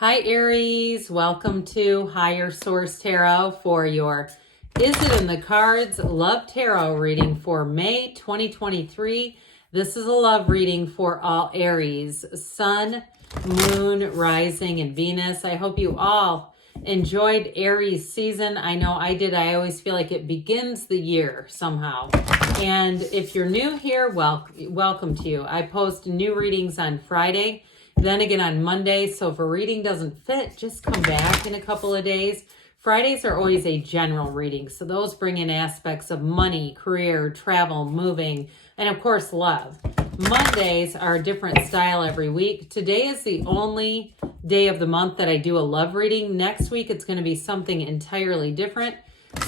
Hi Aries, welcome to Higher Source Tarot for your Is It in the Cards Love Tarot reading for May 2023. This is a love reading for all Aries, Sun, Moon, Rising, and Venus. I hope you all enjoyed Aries season. I know I did. I always feel like it begins the year somehow. And if you're new here, welcome to you. I post new readings on Friday. Then again on Monday, so if a reading doesn't fit, just come back in a couple of days. Fridays are always a general reading, so those bring in aspects of money, career, travel, moving, and of course love. Mondays are a different style every week. Today is the only day of the month that I do a love reading. Next week it's going to be something entirely different.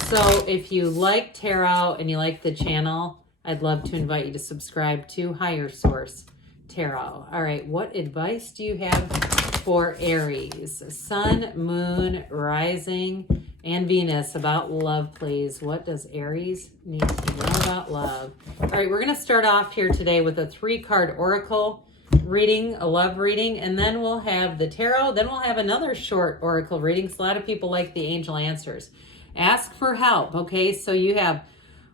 So if you like tarot and you like the channel, I'd love to invite you to subscribe to Higher Source Tarot. All right, what advice do you have for Aries, Sun, Moon, Rising, and Venus about love, please? What does Aries need to know about love? All right, we're going to start off here today with a 3-card oracle reading, a love reading, and then we'll have the tarot. Then we'll have another short oracle reading. So a lot of people like the angel answers. Ask for help, okay? So you have,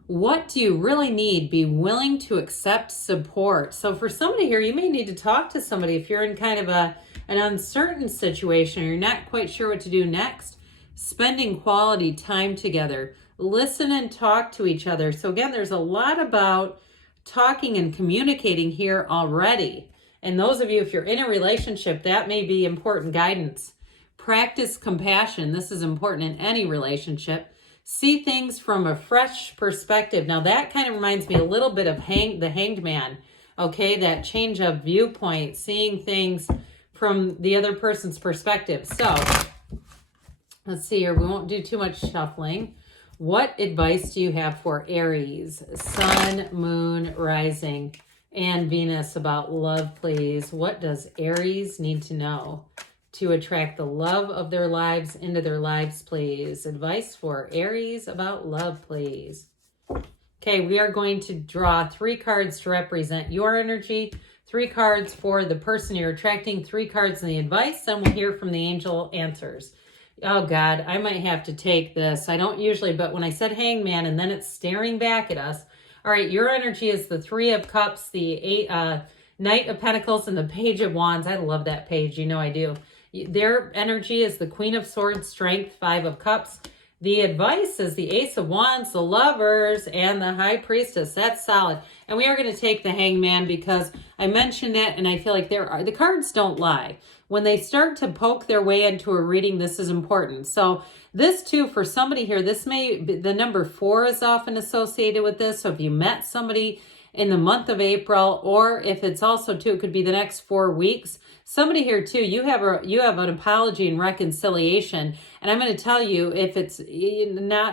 what do you really need? Be willing to accept support. So for somebody here, you may need to talk to somebody if you're in kind of an uncertain situation or you're not quite sure what to do next. Spending quality time together. Listen and talk to each other. So again, there's a lot about talking and communicating here already. And those of you, if you're in a relationship, that may be important guidance. Practice compassion. This is important in any relationship. See things from a fresh perspective. Now that kind of reminds me a little bit of the Hanged Man, okay? That change of viewpoint, seeing things from the other person's perspective. So let's see here. We won't do too much shuffling. What advice do you have for Aries, Sun, Moon, Rising, and Venus about love, please? What does Aries need to know to attract the love of their lives into their lives, please? Advice for Aries about love, please. Okay, we are going to draw 3 cards to represent your energy, 3 cards for the person you're attracting, 3 cards in the advice, then we'll hear from the angel answers. Oh God, I might have to take this. I don't usually, but when I said Hangman and then it's staring back at us. All right, your energy is the 3 of Cups, the Knight of Pentacles, and the Page of Wands. I love that page, you know I do. Their energy is the Queen of Swords, Strength, 5 of Cups. The advice is the Ace of Wands, the Lovers, and the High Priestess. That's solid. And we are going to take the Hangman because I mentioned it, and I feel like the cards don't lie. When they start to poke their way into a reading, this is important. So this too, for somebody here, this may be, the number 4 is often associated with this. So if you met somebody in the month of April, or if it's also too, it could be the next 4 weeks. Somebody here too, you have an apology and reconciliation. And I'm going to tell you, if it's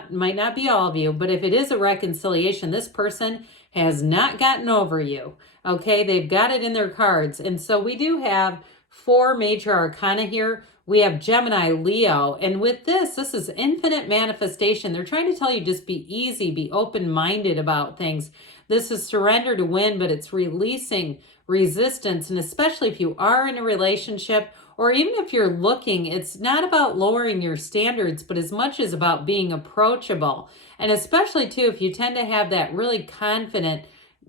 might not be all of you, but if it is a reconciliation, this person has not gotten over you. Okay, they've got it in their cards. And so we do have 4 major arcana here. We have Gemini, Leo, and with this is infinite manifestation. They're trying to tell you just be easy, be open-minded about things. This is surrender to win, but it's releasing resistance. And especially if you are in a relationship, or even if you're looking, it's not about lowering your standards, but as much as about being approachable. And especially too, if you tend to have that really confident,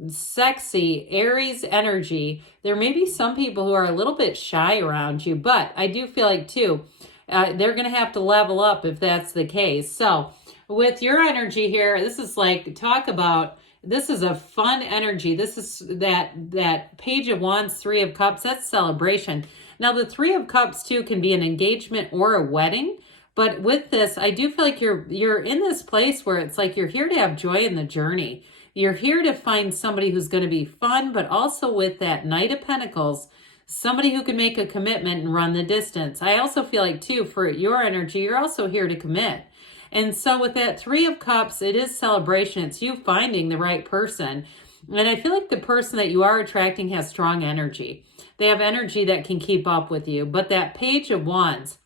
sexy Aries energy, there may be some people who are a little bit shy around you, but I do feel like too, they're going to have to level up if that's the case. So with your energy here, this is like, talk about, this is a fun energy. This is that Page of Wands, 3 of Cups, that's celebration. Now the 3 of Cups too can be an engagement or a wedding. But with this, I do feel like you're in this place where it's like you're here to have joy in the journey. You're here to find somebody who's going to be fun, but also with that Knight of Pentacles, somebody who can make a commitment and run the distance. I also feel like too, for your energy, you're also here to commit. And so with that 3 of Cups, it is celebration. It's you finding the right person. And I feel like the person that you are attracting has strong energy. They have energy that can keep up with you. But that Page of Wands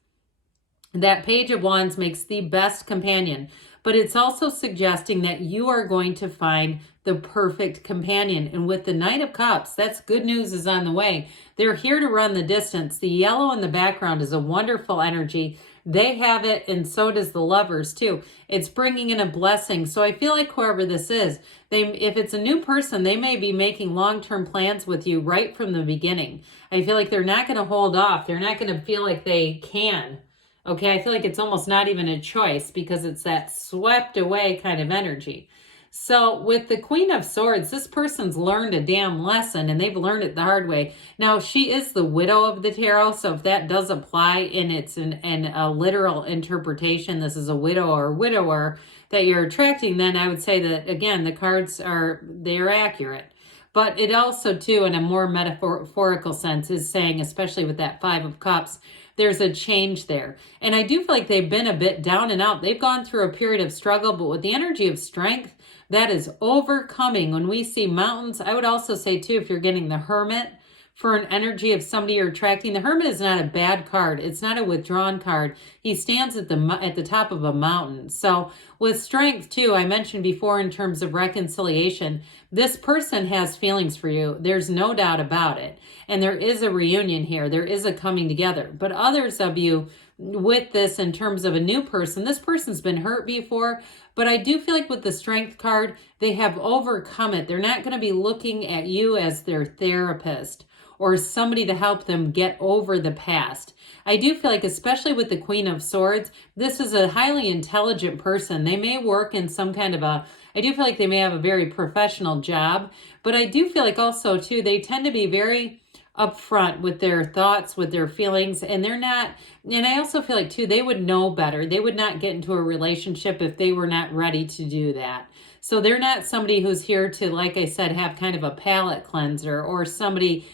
makes the best companion. But it's also suggesting that you are going to find the perfect companion. And with the Knight of Cups, that's good news is on the way. They're here to run the distance. The yellow in the background is a wonderful energy. They have it, and so does the Lovers too. It's bringing in a blessing. So I feel like whoever this is, if it's a new person, they may be making long-term plans with you right from the beginning. I feel like they're not going to hold off. They're not going to feel like they can. Okay, I feel like it's almost not even a choice because it's that swept away kind of energy. So with the Queen of Swords, this person's learned a damn lesson, and they've learned it the hard way. Now, she is the widow of the tarot, so if that does apply and it's a literal interpretation, this is a widow or widower that you're attracting, then I would say that, again, the cards they're accurate. But it also, too, in a more metaphorical sense, is saying, especially with that Five of Cups, there's a change there. And I do feel like they've been a bit down and out. They've gone through a period of struggle, but with the energy of strength, that is overcoming. When we see mountains, I would also say, too, if you're getting the Hermit for an energy of somebody you're attracting, the Hermit is not a bad card. It's not a withdrawn card. He stands at the top of a mountain. So with strength, too, I mentioned before in terms of reconciliation, this person has feelings for you. There's no doubt about it. And there is a reunion here. There is a coming together. But others of you with this in terms of a new person, this person's been hurt before, but I do feel like with the Strength card, they have overcome it. They're not going to be looking at you as their therapist or somebody to help them get over the past. I do feel like, especially with the Queen of Swords, this is a highly intelligent person. They may work in some kind of I do feel like they may have a very professional job, but I do feel like also, too, they tend to be very upfront with their thoughts, with their feelings, and they're not, and I also feel like, too, they would know better. They would not get into a relationship if they were not ready to do that. So they're not somebody who's here to, like I said, have kind of a palate cleanser or somebody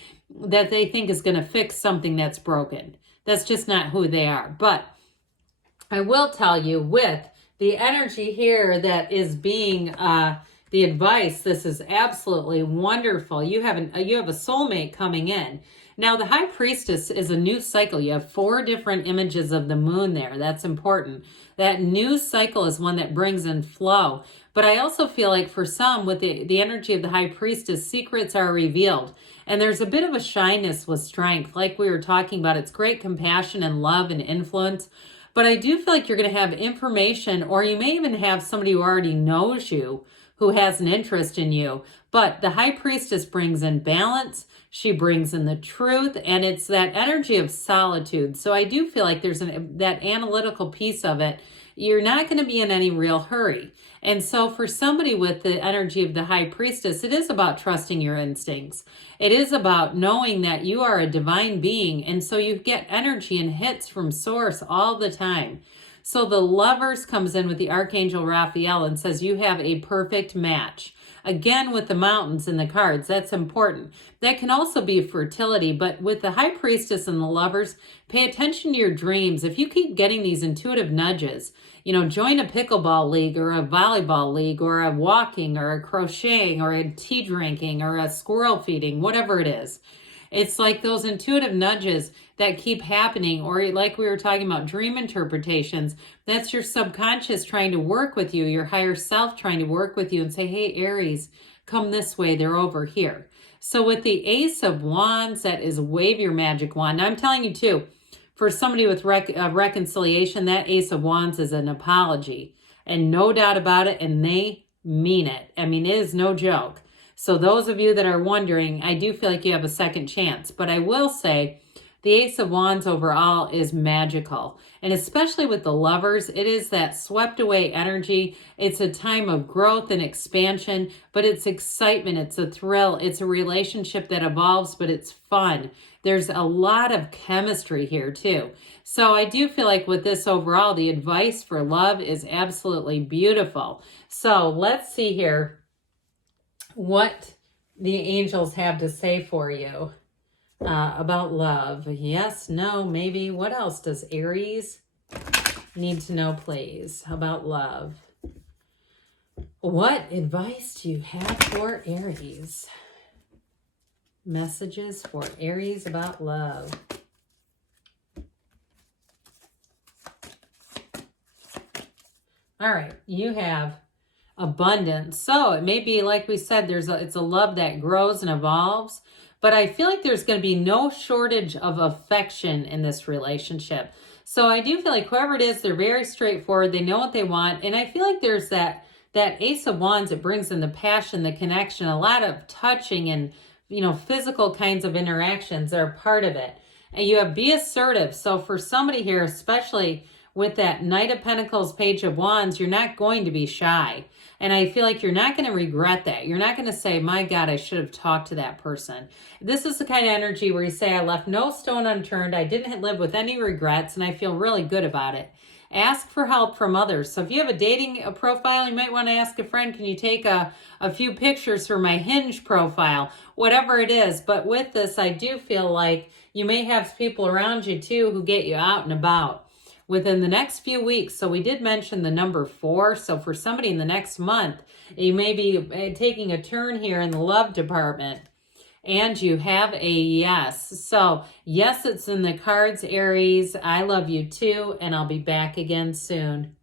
that they think is going to fix something that's broken. That's just not who they are. But I will tell you, with the energy here that is being the advice, this is absolutely wonderful. You have a soulmate coming in. Now, the High Priestess is a new cycle. You have 4 different images of the moon there. That's important. That new cycle is one that brings in flow. But I also feel like for some, with the energy of the High Priestess, secrets are revealed. And there's a bit of a shyness with strength. Like we were talking about, it's great compassion and love and influence. But I do feel like you're going to have information, or you may even have somebody who already knows you, who has an interest in you. But the High Priestess brings in balance. She brings in the truth, and it's that energy of solitude. So I do feel like there's that analytical piece of it. You're not going to be in any real hurry. And so for somebody with the energy of the High Priestess, it is about trusting your instincts. It is about knowing that you are a divine being, and so you get energy and hits from source all the time. So the Lovers comes in with the Archangel Raphael and says you have a perfect match. Again, with the mountains and the cards, that's important. That can also be fertility, but with the High Priestess and the Lovers, pay attention to your dreams. If you keep getting these intuitive nudges, join a pickleball league or a volleyball league or a walking or a crocheting or a tea drinking or a squirrel feeding, whatever it is. It's like those intuitive nudges that keep happening, or like we were talking about dream interpretations, that's your subconscious trying to work with you, your higher self trying to work with you and say, hey, Aries, come this way, they're over here. So with the Ace of Wands, that is wave your magic wand. Now I'm telling you too, for somebody with reconciliation, that Ace of Wands is an apology, and no doubt about it, and they mean it. I mean, it is no joke. So those of you that are wondering, I do feel like you have a second chance. But I will say the Ace of Wands overall is magical. And especially with the Lovers, it is that swept away energy. It's a time of growth and expansion, but it's excitement. It's a thrill. It's a relationship that evolves, but it's fun. There's a lot of chemistry here too. So I do feel like with this overall, the advice for love is absolutely beautiful. So let's see here what the angels have to say for you about love. Yes, no, maybe. What else does Aries need to know, please, about love? What advice do you have for Aries? Messages for Aries about love. All right, you have abundance. So it may be, like we said, it's a love that grows and evolves, but I feel like there's going to be no shortage of affection in this relationship. So I do feel like whoever it is, they're very straightforward. They know what they want. And I feel like there's that Ace of Wands. It brings in the passion, the connection, a lot of touching and, physical kinds of interactions are part of it. And you have be assertive. So for somebody here, especially with that Knight of Pentacles, Page of Wands, you're not going to be shy. And I feel like you're not going to regret that. You're not going to say, my God, I should have talked to that person. This is the kind of energy where you say, I left no stone unturned. I didn't live with any regrets, and I feel really good about it. Ask for help from others. So if you have a dating profile, you might want to ask a friend, can you take a few pictures for my Hinge profile? Whatever it is. But with this, I do feel like you may have people around you too who get you out and about within the next few weeks. So we did mention the number 4. So for somebody in the next month, you may be taking a turn here in the love department. And you have a yes. So yes, it's in the cards, Aries. I love you too, and I'll be back again soon.